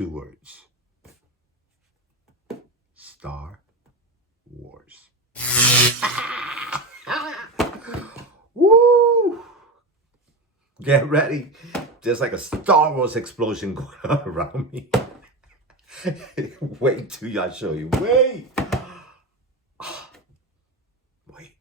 2 words. Star Wars. Woo! Get ready. There's like a Star Wars explosion going on around me. Wait till I show you. Wait. Wait.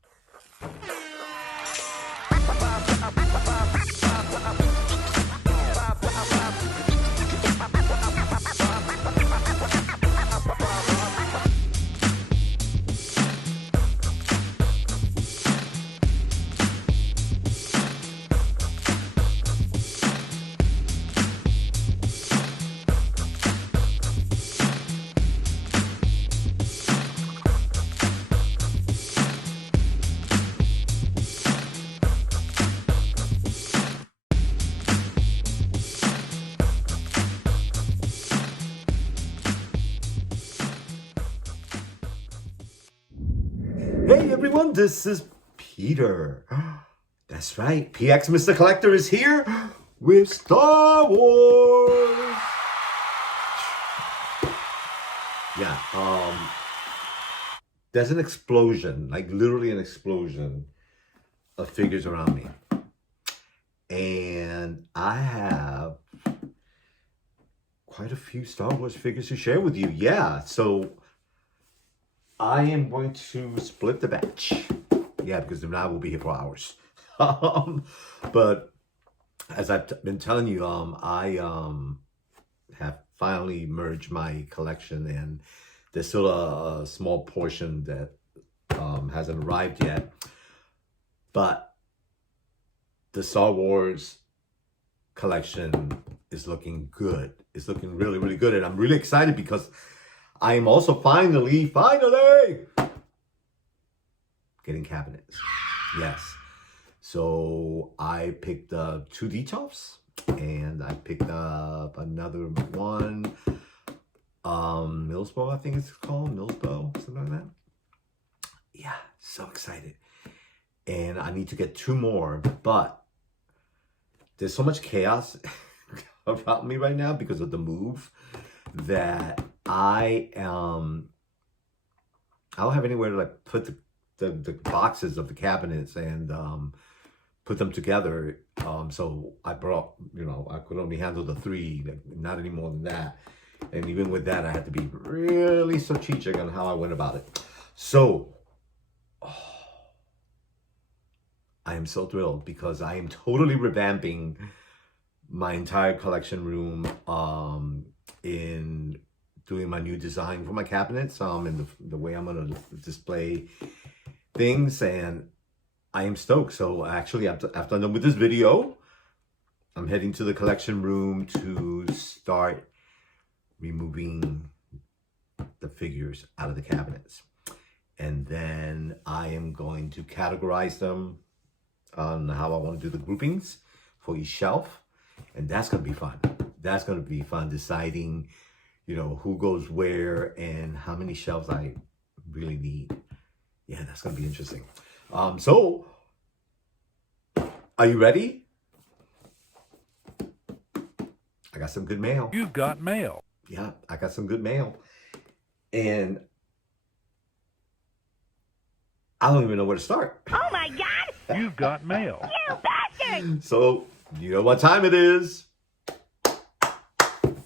Hey everyone, this is Peter. That's right, PX Mr. Collector is here with Star Wars. Yeah, there's an explosion, like literally an explosion of figures around me. And I have quite a few Star Wars figures to share with you. Yeah, so I am going to split the batch. Yeah, because if not, we'll be here for hours. But as I've been telling you, I have finally merged my collection, and there's still a small portion that hasn't arrived yet. But the Star Wars collection is looking good. It's looking really, really good. And I'm really excited because I am also finally getting cabinets. Yes. So I picked up 2 detops, and I picked up another one. Millsbow, I think it's called. Millsbow, something like that. Yeah, so excited. And I need to get 2 more, but there's so much chaos about me right now because of the move that I don't have anywhere to like put the boxes of the cabinets and put them together. So I brought, I could only handle the 3, like, not any more than that. And even with that, I had to be really strategic on how I went about it. So I am so thrilled because I am totally revamping my entire collection room in doing my new design for my cabinets, and the way I'm going to display things, and I am stoked. So actually, after I'm done with this video, I'm heading to the collection room to start removing the figures out of the cabinets. And then I am going to categorize them on how I want to do the groupings for each shelf. And that's going to be fun. That's going to be fun deciding, who goes where and how many shelves I really need. Yeah, that's going to be interesting. So, are you ready? I got some good mail. You've got mail. Yeah, I got some good mail. And I don't even know where to start. Oh my God! You've got mail. You bastard! So, you know what time it is.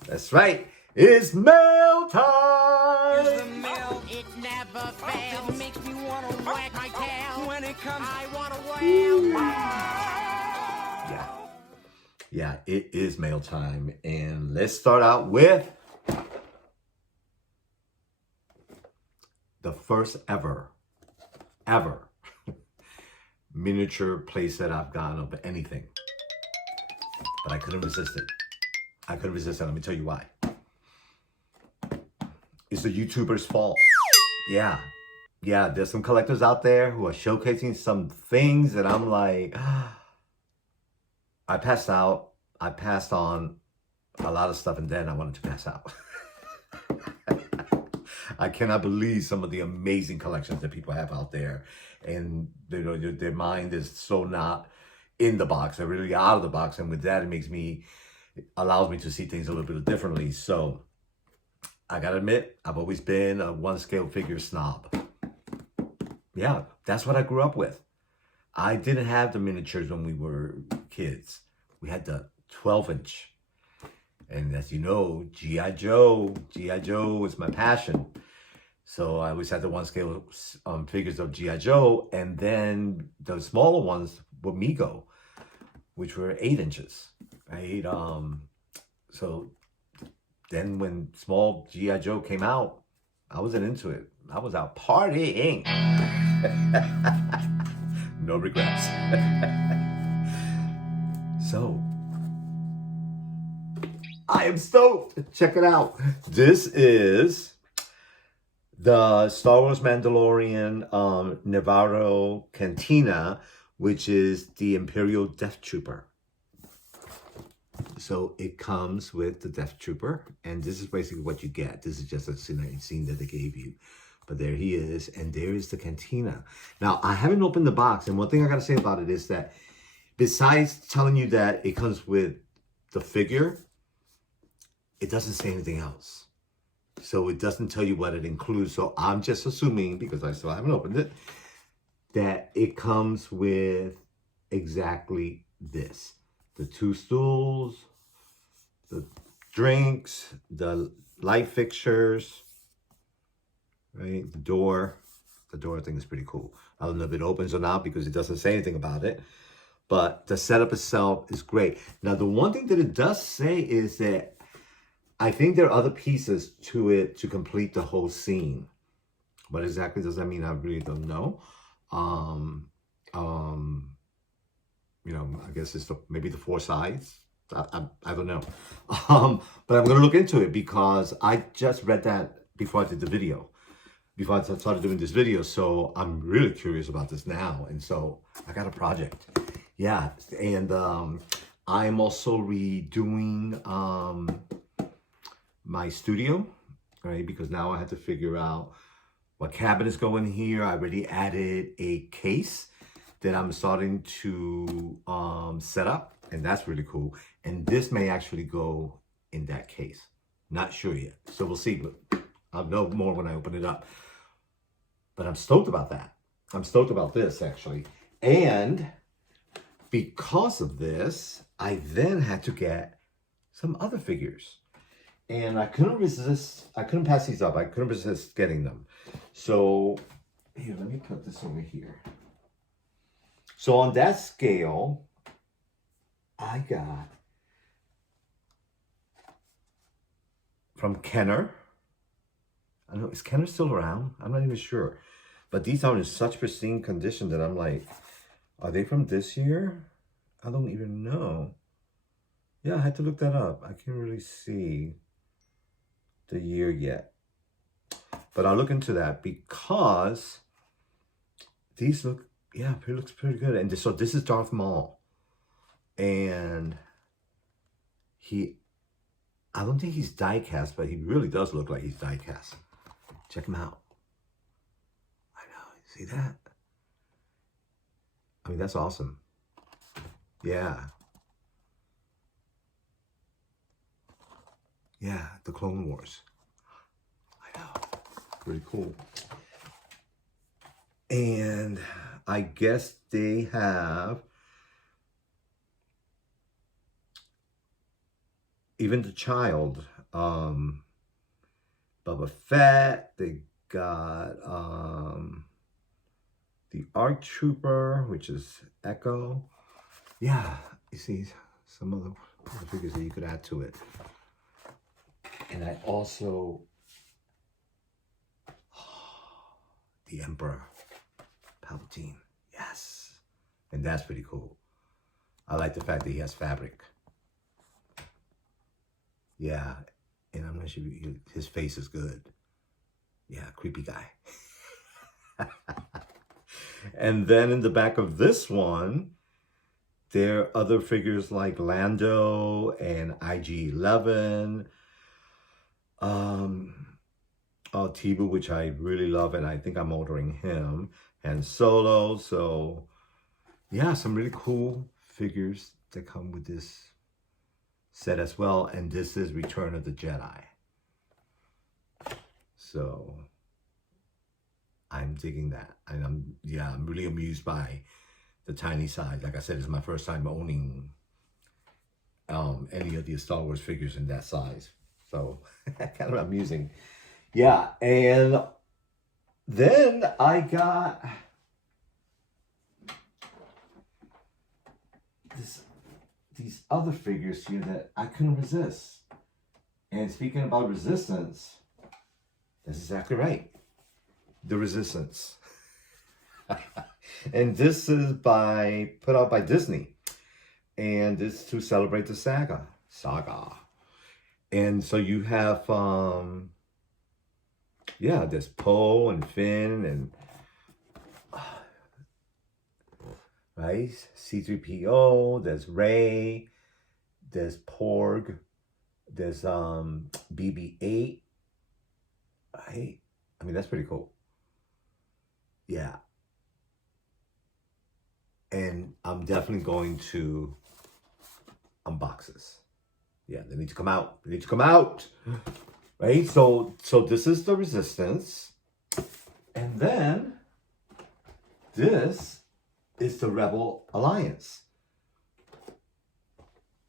That's right. It's mail time. The mail, it never fails. It makes me want to wag my tail. When it comes, I want to wail. Yeah, it is mail time. And let's start out with the first ever miniature playset I've gotten of anything. But I couldn't resist it. Let me tell you why. It's the YouTuber's fault. Yeah, there's some collectors out there who are showcasing some things that I'm like, I passed out. I passed on a lot of stuff, and then I wanted to pass out. I cannot believe some of the amazing collections that people have out there. And their mind is so not in the box. They're really out of the box. And with that, it makes me it allows me to see things a little bit differently. So I gotta admit, I've always been a one scale figure snob. Yeah, that's what I grew up with. I didn't have the miniatures when we were kids. We had the 12-inch. And as you know, G.I. Joe is my passion. So I always had the one scale figures of G.I. Joe. And then the smaller ones were Mego, which were 8 inches, right? So then when small G.I. Joe came out, I wasn't into it. I was out partying. No regrets. So, I am stoked. Check it out. This is the Star Wars Mandalorian Navarro Cantina, which is the Imperial Death Trooper. So it comes with the Death Trooper, and this is basically what you get. This is just a scene that they gave you. But there he is, and there is the Cantina. Now, I haven't opened the box, and one thing I gotta say about it is that besides telling you that it comes with the figure, it doesn't say anything else. So it doesn't tell you what it includes. So I'm just assuming, because I still haven't opened it, that it comes with exactly this. The 2 stools, the drinks, the light fixtures, right? The door I think is pretty cool. I don't know if it opens or not because it doesn't say anything about it. But the setup itself is great. Now, the one thing that it does say is that I think there are other pieces to it to complete the whole scene. What exactly does that mean? I really don't know. You know, I guess it's maybe the 4 sides. I don't know. But I'm going to look into it because I just read that before I did the video. Before I started doing this video. So I'm really curious about this now. And so I got a project. Yeah. And I'm also redoing my studio, right? Because now I have to figure out what cabinets go in here. I already added a case that I'm starting to set up, and that's really cool. And this may actually go in that case. Not sure yet. So we'll see, but I'll know more when I open it up. But I'm stoked about that. I'm stoked about this, actually. And because of this, I then had to get some other figures. And I couldn't resist, I couldn't pass these up. I couldn't resist getting them. So, here, let me put this over here. So on that scale, I got from Kenner. I don't know, is Kenner still around? I'm not even sure. But these are in such pristine condition that I'm like, are they from this year? I don't even know. Yeah, I had to look that up. I can't really see the year yet. But I'll look into that because these look, yeah, it looks pretty good. And so this is Darth Maul. And I don't think he's die cast, but he really does look like he's die cast. Check him out. I know, see that? I mean, that's awesome. Yeah. Yeah, the Clone Wars. I know, pretty cool. And I guess they have even the child, Boba Fett. They got the ARC Trooper, which is Echo. Yeah, you see some of the figures that you could add to it. And I also, the Emperor Palpatine, yes. And that's pretty cool. I like the fact that he has fabric. Yeah, and I'm not sure his face is good. Yeah, creepy guy. And then in the back of this one, there are other figures like Lando and IG-11. Tibu, which I really love, and I think I'm ordering him. And Solo. So, yeah, some really cool figures that come with this set as well. And this is Return of the Jedi. So I'm digging that. And I'm really amused by the tiny size. Like I said, it's my first time owning any of the Star Wars figures in that size. So kind of amusing. Yeah, and then I got these other figures here that I couldn't resist. And speaking about resistance, that's exactly right. The Resistance. And this is put out by Disney. And it's to celebrate the saga. And so you have there's Poe and Finn and right? C-3PO, there's Rey, there's Porg, there's BB-8. Right? I mean, that's pretty cool. Yeah. And I'm definitely going to unbox this. Yeah, they need to come out. They need to come out. Right? So this is the Resistance. And then this is the Rebel Alliance.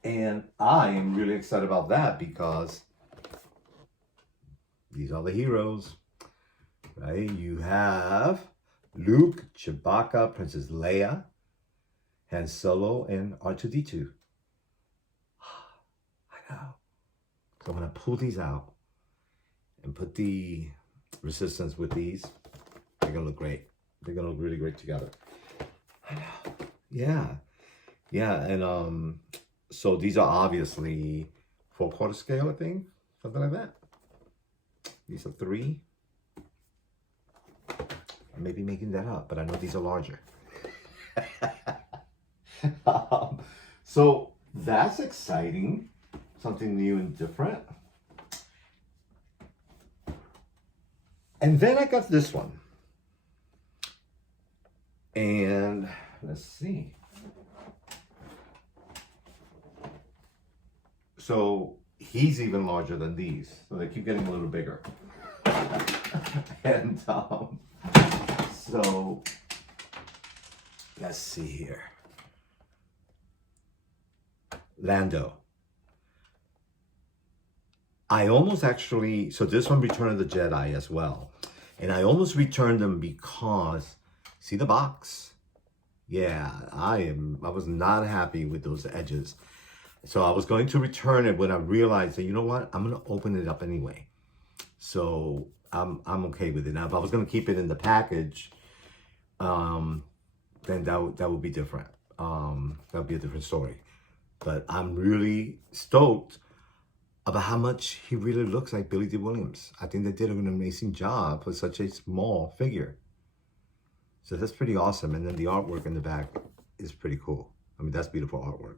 And I am really excited about that because these are the heroes. Right? You have Luke, Chewbacca, Princess Leia, Han Solo, and R2-D2. I know. So I'm going to pull these out and put the Resistance with these. They're going to look great. They're going to look really great together. I know. Yeah. Yeah. And so these are obviously 4/4 scale, I think. Something like that. These are 3. I may be making that up, but I know these are larger. So that's exciting. Something new and different. And then I got this one. And let's see. So he's even larger than these. So they keep getting a little bigger. And so let's see here. Lando. I almost actually, so this one Return of the Jedi as well. And I almost returned them because, see the box? Yeah, I was not happy with those edges. So I was going to return it when I realized that, you know what? I'm going to open it up anyway. So I'm okay with it. Now, if I was going to keep it in the package, then that would be different. That would be a different story. But I'm really stoked about how much he really looks like Billy D. Williams. I think they did an amazing job for such a small figure. So that's pretty awesome. And then the artwork in the back is pretty cool. I mean, that's beautiful artwork.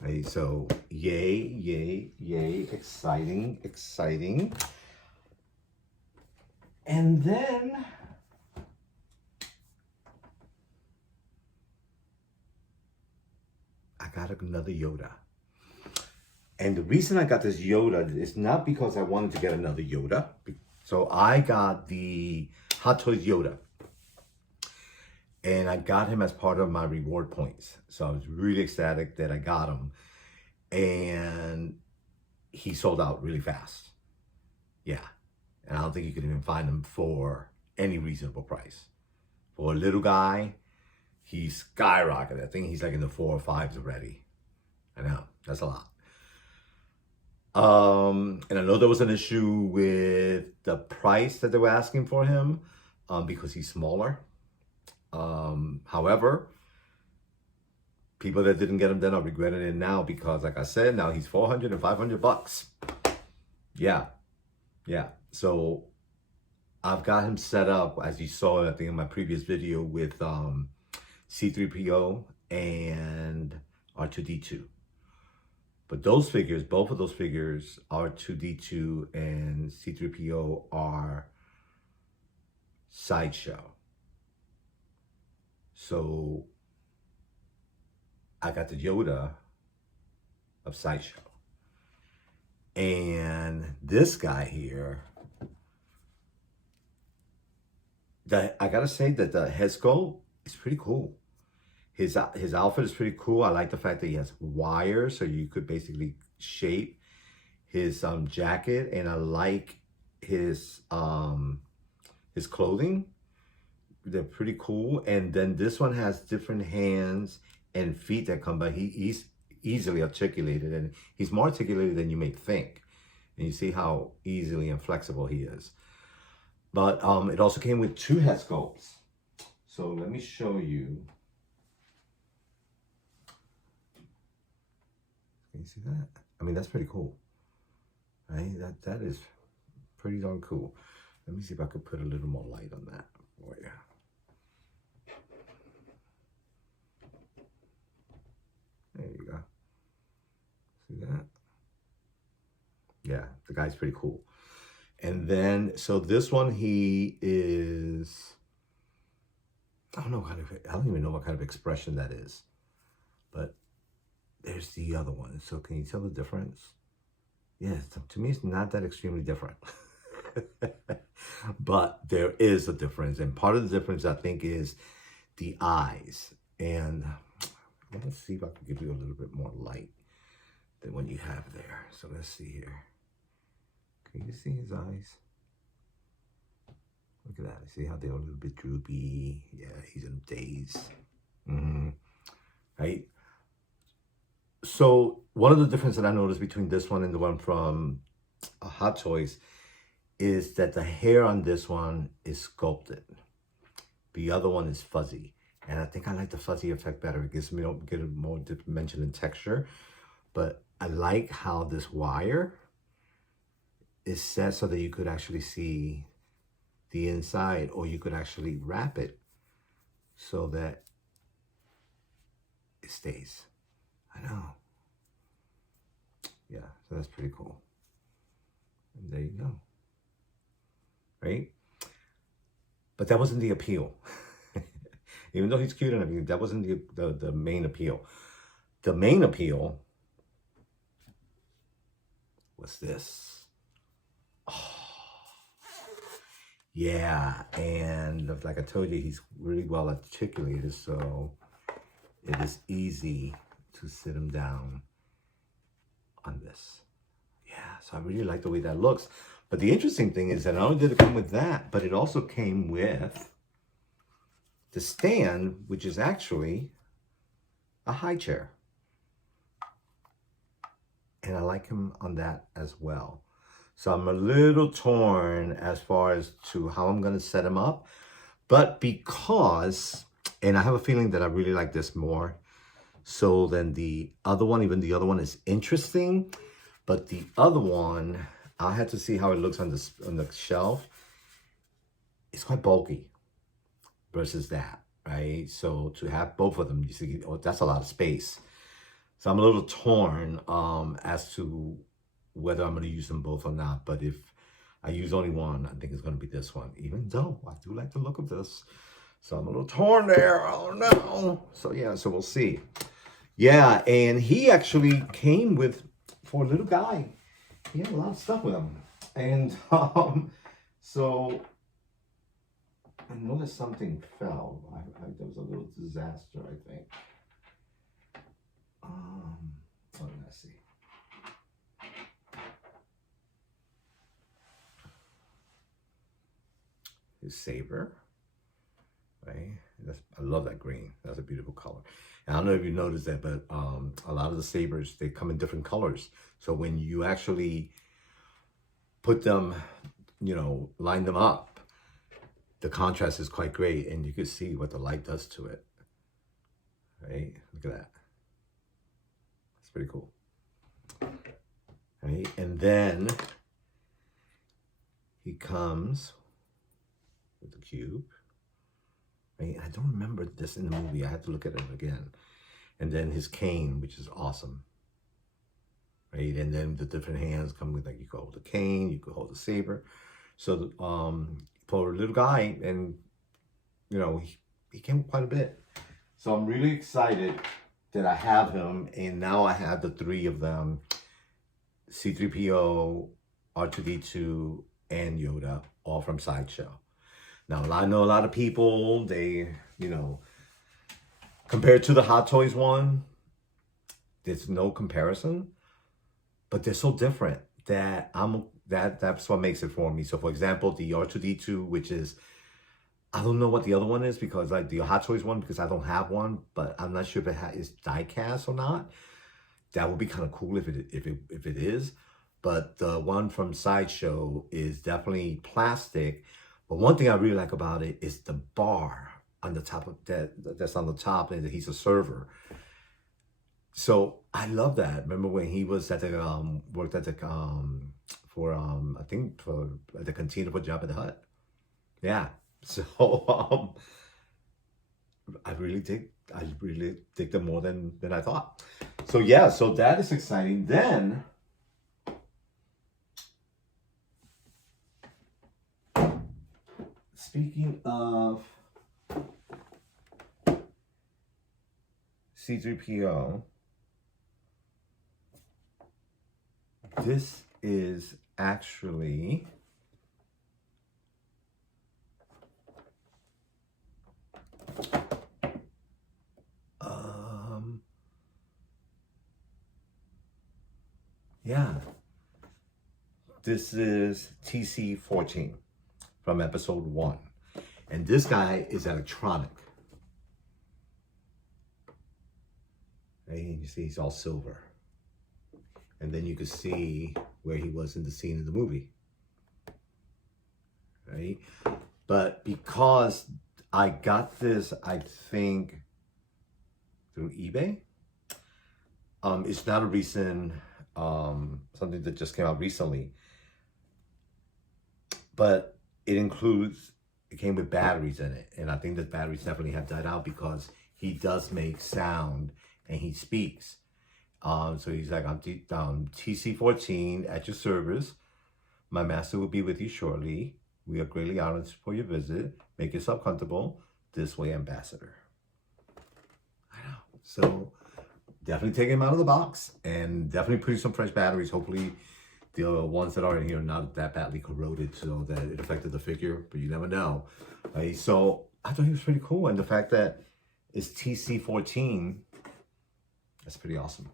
Right, so yay, yay, yay, exciting, exciting. And then I got another Yoda. And the reason I got this Yoda is not because I wanted to get another Yoda. So I got the Hot Toys Yoda. And I got him as part of my reward points. So I was really ecstatic that I got him. And he sold out really fast. Yeah. And I don't think you could even find him for any reasonable price. For a little guy, he's skyrocketed. I think he's like in the 4 or 5s already. I know, that's a lot. And I know there was an issue with the price that they were asking for him because he's smaller. However, people that didn't get him then are regretting it now because, like I said, now he's $400 and $500. Yeah. Yeah. So I've got him set up, as you saw, I think, in my previous video with C-3PO and R2-D2. But those figures, both of those figures, R2-D2 and C-3PO, are Sideshow. So I got the Yoda of Sideshow. And this guy here, I gotta say that the head sculpt is pretty cool. His outfit is pretty cool. I like the fact that he has wires, so you could basically shape his jacket, and I like his clothing. They're pretty cool. And then this one has different hands and feet that come by. He's easily articulated, and he's more articulated than you may think. And you see how easily and flexible he is. But it also came with 2 head sculpts. So let me show you. Can you see that? I mean, that's pretty cool. Right? That is pretty darn cool. Let me see if I could put a little more light on that for you. There you go. See that? Yeah, the guy's pretty cool. And then, so this one, he is, I don't even know what kind of expression that is. But there's the other one. So can you tell the difference? Yes, to me, it's not that extremely different. But there is a difference. And part of the difference, I think, is the eyes. And let's see if I can give you a little bit more light than what you have there. So let's see here. Can you see his eyes? Look at that. See how they're a little bit droopy? Yeah, he's in a daze. Right? So one of the differences that I noticed between this one and the one from Hot Toys is that the hair on this one is sculpted. The other one is fuzzy. And I think I like the fuzzy effect better. It gives me a more dimension and texture. But I like how this wire is set so that you could actually see the inside, or you could actually wrap it so that it stays. I know. Yeah, so that's pretty cool. And there you go. Right? But that wasn't the appeal. Even though he's cute and everything, that wasn't the main appeal. The main appeal was this. Oh. Yeah, and like I told you, he's really well articulated, so it is easy to sit him down on this. Yeah, so I really like the way that looks. But the interesting thing is that not only did it come with that, but it also came with the stand, which is actually a high chair. And I like him on that as well. So I'm a little torn as far as to how I'm going to set him up. But because, and I have a feeling that I really like this more so than the other one. Even the other one is interesting. But the other one, I had to see how it looks on the shelf. It's quite bulky versus that, right? So to have both of them, you see, oh, that's a lot of space. So I'm a little torn as to whether I'm going to use them both or not. But if I use only one, I think it's going to be this one, even though I do like the look of this. So I'm a little torn there. I don't know. So yeah, so we'll see. Yeah, and he actually came with, for a little guy, he had a lot of stuff with him. And so I noticed something fell. There was a little disaster, I think. Let's see. His saber, right? I love that green. That's a beautiful color. And I don't know if you noticed that, but a lot of the sabers, they come in different colors. So when you actually put them, line them up, the contrast is quite great, and you can see what the light does to it. Right? Look at that. It's pretty cool. Right? And then he comes with the cube. Right? I don't remember this in the movie. I had to look at it again. And then his cane, which is awesome. Right? And then the different hands come with, like, you could hold the cane, you could hold the saber. So for a little guy, and he came quite a bit. So I'm really excited that I have him, and now I have the three of them, C-3PO, R2-D2, and Yoda, all from Sideshow. Now, I know a lot of people, they, you know, compared to the Hot Toys one, there's no comparison, but they're so different that that's what makes it for me. So, for example, the R2-D2, which is, I don't know what the other one is, because like the Hot Toys one, because I don't have one, but I'm not sure if it is die cast or not. That would be kind of cool if it is. But the one from Sideshow is definitely plastic. But one thing I really like about it is the bar on the top of that's on the top, and he's a server. So I love that. Remember when he was at the worked at the I think for the cantina for Jabba the Hutt. Yeah. So I really dig them more than I thought. So yeah, so that is exciting. Then speaking of C-3PO, this is actually yeah, this is TC-14 from episode 1. And this guy is electronic. And you see he's all silver. And then you can see where he was in the scene of the movie. Right? But because I got this, I think, through eBay. It's not a recent, something that just came out recently. But it came with batteries in it. And I think the batteries definitely have died out because he does make sound and he speaks. So he's like, I'm TC-14 at your service. My master will be with you shortly. We are greatly honored for your visit. Make yourself comfortable. This way, Ambassador. I know. So definitely taking him out of the box and definitely putting some fresh batteries. Hopefully the ones that are in here are not that badly corroded so that it affected the figure, but you never know. Right? So I thought he was pretty cool. And the fact that it's TC-14, that's pretty awesome.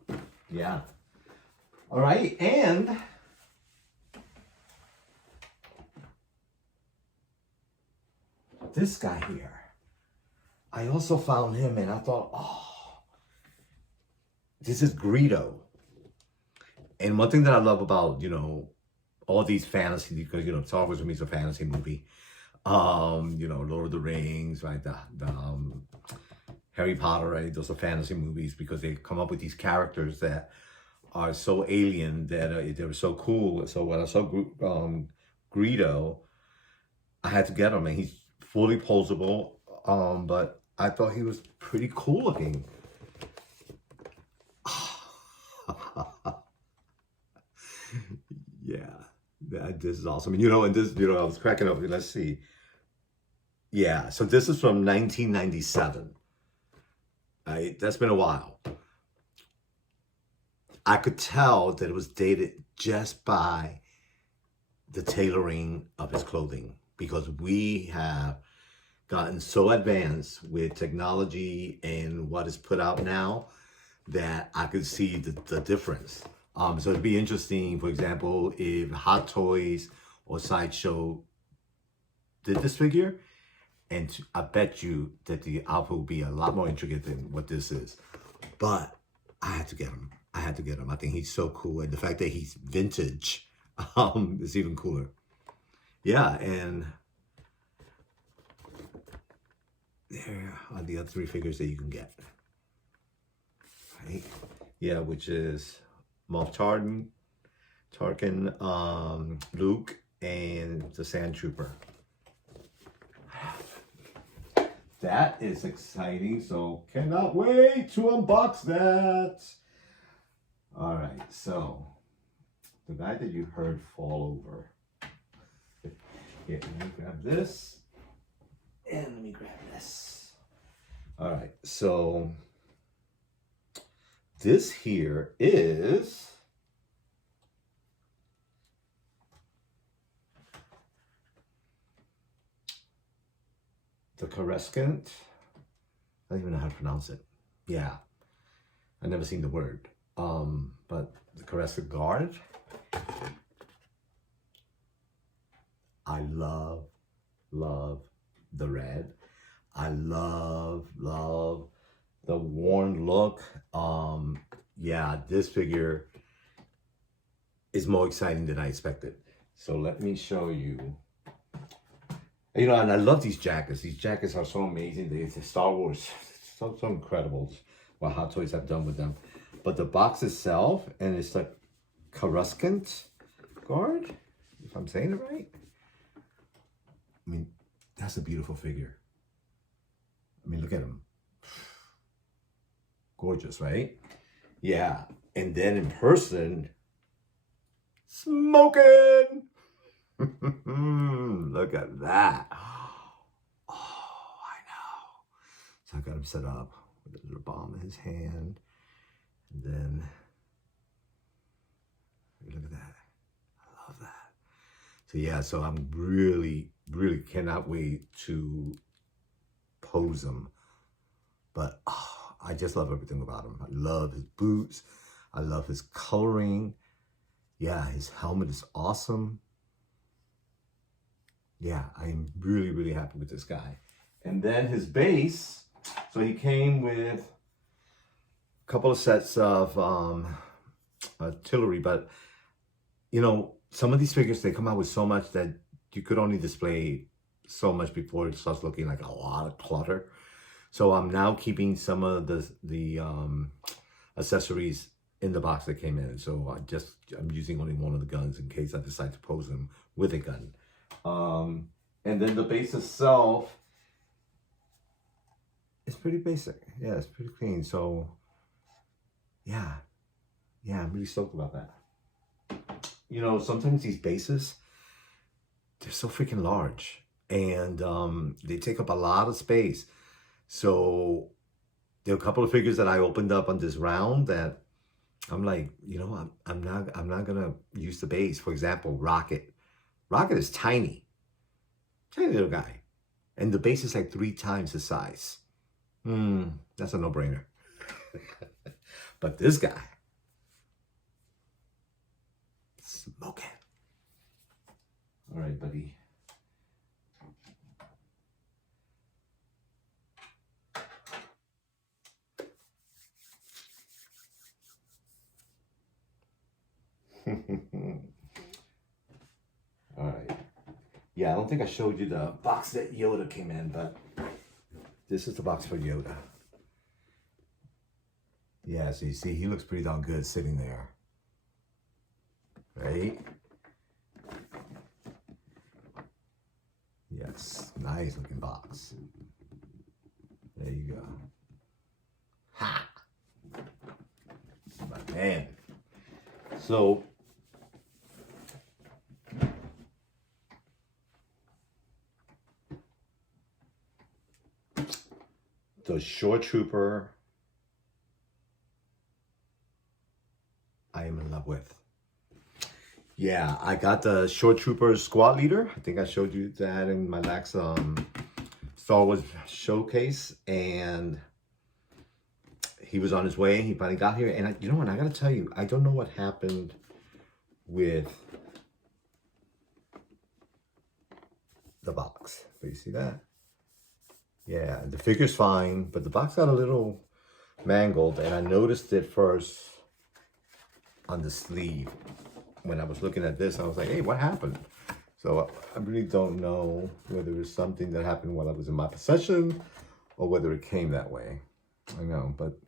Yeah. All right. And this guy here, I also found him and I thought, oh, this is Greedo. And one thing that I love about, you know, all these fantasy, because, you know, Star Wars to me is a fantasy movie. You know, Lord of the Rings, right? The Harry Potter, right? Those are fantasy movies because they come up with these characters that are so alien that they were so cool. So when I saw Greedo, I had to get him, and he's fully posable. But I thought he was pretty cool looking. Yeah, this is awesome. And, you know, and this, you know, I was cracking up. Let's see. Yeah, so this is from 1997. Right? That's been a while. I could tell that it was dated just by the tailoring of his clothing, because we have gotten so advanced with technology and what is put out now that I could see the difference. So it'd be interesting, for example, if Hot Toys or Sideshow did this figure, and I bet you that the outfit will be a lot more intricate than what this is. But I had to get him. I think he's so cool. And the fact that he's vintage is even cooler. Yeah, and there are the other three figures that you can get. Right? Yeah, which is Moff Tarkin, Luke, and the Sand Trooper. That is exciting, so cannot wait to unbox that. All right, so the guy that you heard fall over. Here, let me grab this, and let me grab this. All right, so this here is the Coruscant. I don't even know how to pronounce it. Yeah, I've never seen the word. But the Coruscant Guard. I love the red. I love the worn look. Yeah, this figure is more exciting than I expected. So let me show you. You know, and I love these jackets. These jackets are so amazing. They're Star Wars, so incredible what Hot Toys have done with them. But the box itself, and it's like Coruscant Guard, if I'm saying it right. I mean, that's a beautiful figure. I mean, look at him. Gorgeous, right? Yeah. And then in person, smoking. Look at that. Oh, I know. So I got him set up with a little bomb in his hand. And then, look at that. I love that. So yeah, so I'm really cannot wait to pose him. But I just love everything about him. I love his boots. I love his coloring. Yeah, his helmet is awesome. Yeah, I am really happy with this guy. And then his base, so he came with a couple of sets of artillery, but you know, some of these figures, they come out with so much that you could only display so much before it starts looking like a lot of clutter. So I'm now keeping some of the accessories in the box that came in. So I'm using only one of the guns in case I decide to pose them with a gun. And then the base itself is pretty basic. Yeah, it's pretty clean. So yeah, I'm really stoked about that. You know, sometimes these bases, they're so freaking large and they take up a lot of space. So there are a couple of figures that I opened up on this round that I'm like, you know, I'm not gonna use the base. For example, Rocket. Rocket is tiny little guy, and the base is like 3 times his size. That's a no-brainer. But this guy, smoking. All right, buddy. All right. Yeah, I don't think I showed you the box that Yoda came in, but this is the box for Yoda. Yeah, so you see, he looks pretty darn good sitting there. Right? Yes, nice looking box. There you go. Ha! My man. So, the Shore Trooper, I am in love with. Yeah, I got the Shore Trooper squad leader. I think I showed you that in my last Star Wars showcase, and he was on his way. He finally got here, and you know what? I gotta tell you, I don't know what happened with the box. But you see that? Yeah, the figure's fine, but the box got a little mangled, and I noticed it first on the sleeve. When I was looking at this, I was like, hey, what happened? So I really don't know whether it was something that happened while I was in my possession or whether it came that way. I know, but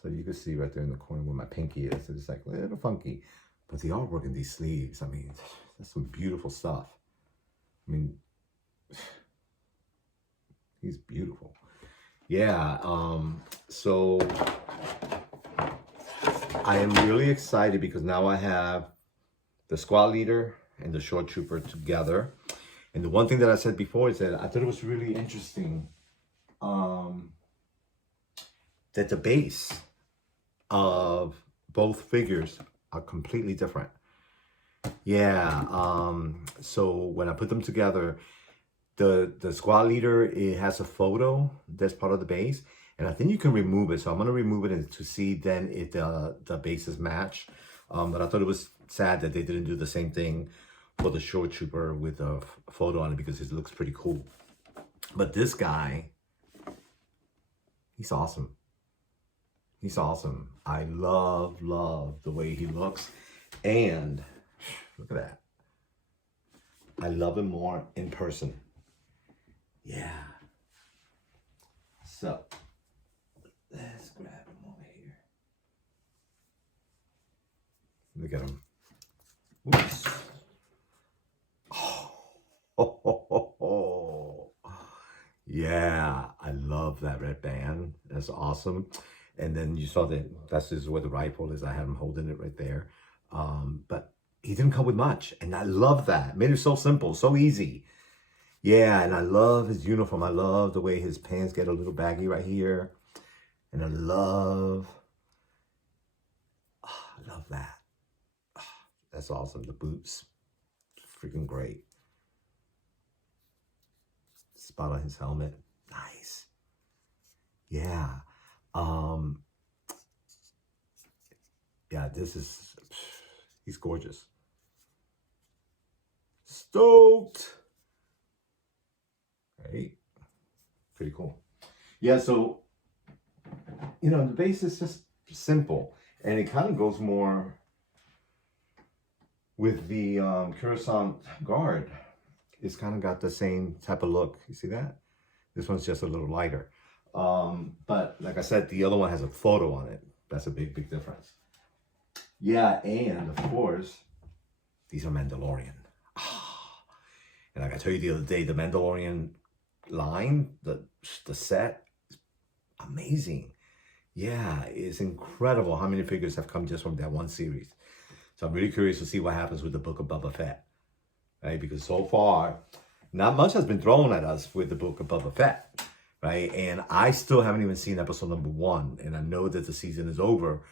so you can see right there in the corner where my pinky is. It's like a little funky, but the artwork in these sleeves, I mean, that's some beautiful stuff. I mean, he's beautiful. Yeah, so I am really excited because now I have the squad leader and the Shore Trooper together. And the one thing that I said before is that I thought it was really interesting that the base of both figures are completely different. Yeah, so when I put them together, the squad leader, it has a photo that's part of the base, and I think you can remove it. So I'm gonna remove it and to see then if the bases match. But I thought it was sad that they didn't do the same thing for the short trooper with a photo on it because it looks pretty cool. But this guy, he's awesome. He's awesome. I love the way he looks. And look at that. I love him more in person. Yeah. So, let's grab him over here. Look at him. Oops. Oh. Yeah, I love that red band. That's awesome. And then you saw that that's just where the rifle is. I have him holding it right there. But he didn't come with much. And I love that. Made it so simple, so easy. Yeah, and I love his uniform. I love the way his pants get a little baggy right here. And I love that. That's awesome. The boots, freaking great. Spot on his helmet. Nice. Yeah. Yeah, he's gorgeous. Stoked. Right? Pretty cool. Yeah, so, the base is just simple. And it kind of goes more with the Coruscant Guard. It's kind of got the same type of look. You see that? This one's just a little lighter. But like I said, the other one has a photo on it. That's a big difference. Yeah, and of course, these are Mandalorian. And like I told you the other day, the Mandalorian line, the set, is amazing. Yeah, it's incredible how many figures have come just from that one series. So I'm really curious to see what happens with the Book of Boba Fett. Right? Because so far, not much has been thrown at us with the Book of Boba Fett. Right? And I still haven't even seen episode number 1. And I know that the season is over.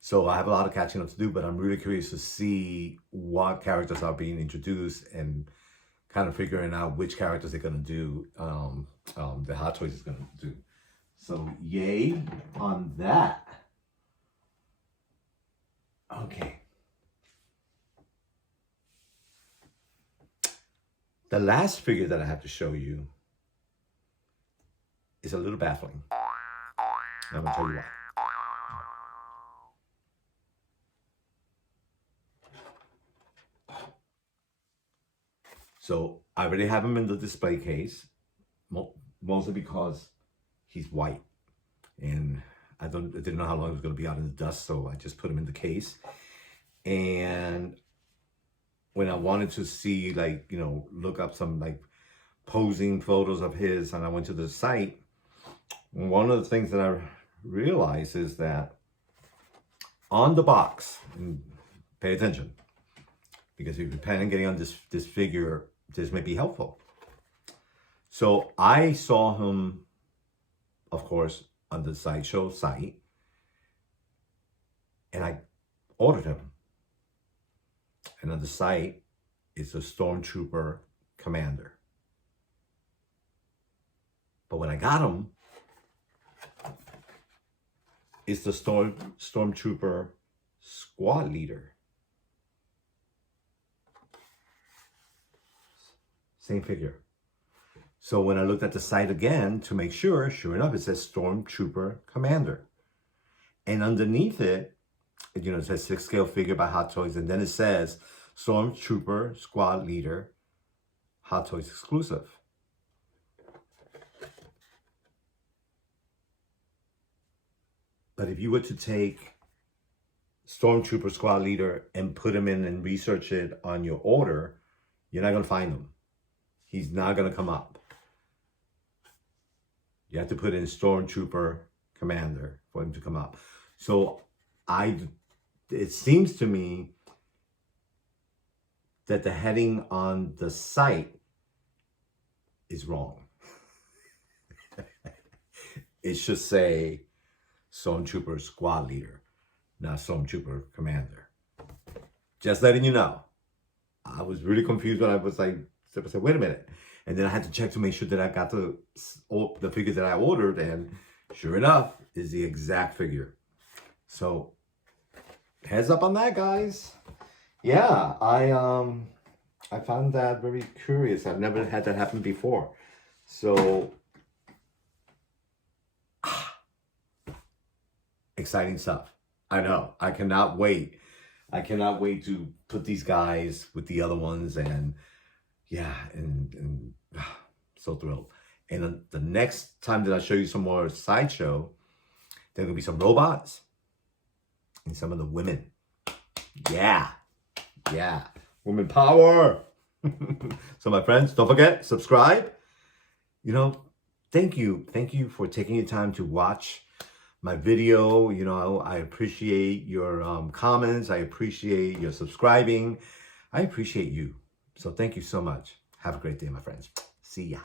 So I have a lot of catching up to do, but I'm really curious to see what characters are being introduced and kind of figuring out which characters they're going to do, the Hot Toys is going to do. So yay on that. Okay. The last figure that I have to show you is a little baffling. I'm going to tell you why. So I already have him in the display case, mostly because he's white. And I didn't know how long he was going to be out in the dust, so I just put him in the case. And when I wanted to see, look up some, posing photos of his, and I went to the site, one of the things that I realized is that on the box, and pay attention, because if you're planning on getting on this figure, this may be helpful. So I saw him, of course, on the Sideshow site, and I ordered him. And on the site is a Stormtrooper Commander. But when I got him, it's the Stormtrooper Squad Leader. Same figure. So when I looked at the site again to make sure enough, it says Stormtrooper Commander. And underneath it, it says 6-scale figure by Hot Toys. And then it says Stormtrooper Squad Leader, Hot Toys exclusive. But if you were to take Stormtrooper Squad Leader and put him in and research it on your order, you're not going to find him. He's not going to come up. You have to put in Stormtrooper Commander for him to come up. So it seems to me that the heading on the site is wrong. It should say Stormtrooper Squad Leader. not Stormtrooper Commander. Just letting you know. I was really confused when I was like, I said, wait a minute. And then I had to check to make sure that I got the figure that I ordered, and sure enough, is the exact figure. So, heads up on that, guys. Yeah, I found that very curious. I've never had that happen before. So, exciting stuff. I know. I cannot wait. I cannot wait to put these guys with the other ones, and yeah, and so thrilled. And the next time that I show you some more Sideshow, there are gonna be some robots and some of the women. Yeah, women power. So my friends, don't forget, subscribe. You know, thank you for taking your time to watch my video. You know, I appreciate your comments. I appreciate your subscribing. I appreciate you. So thank you so much. Have a great day, my friends. See ya.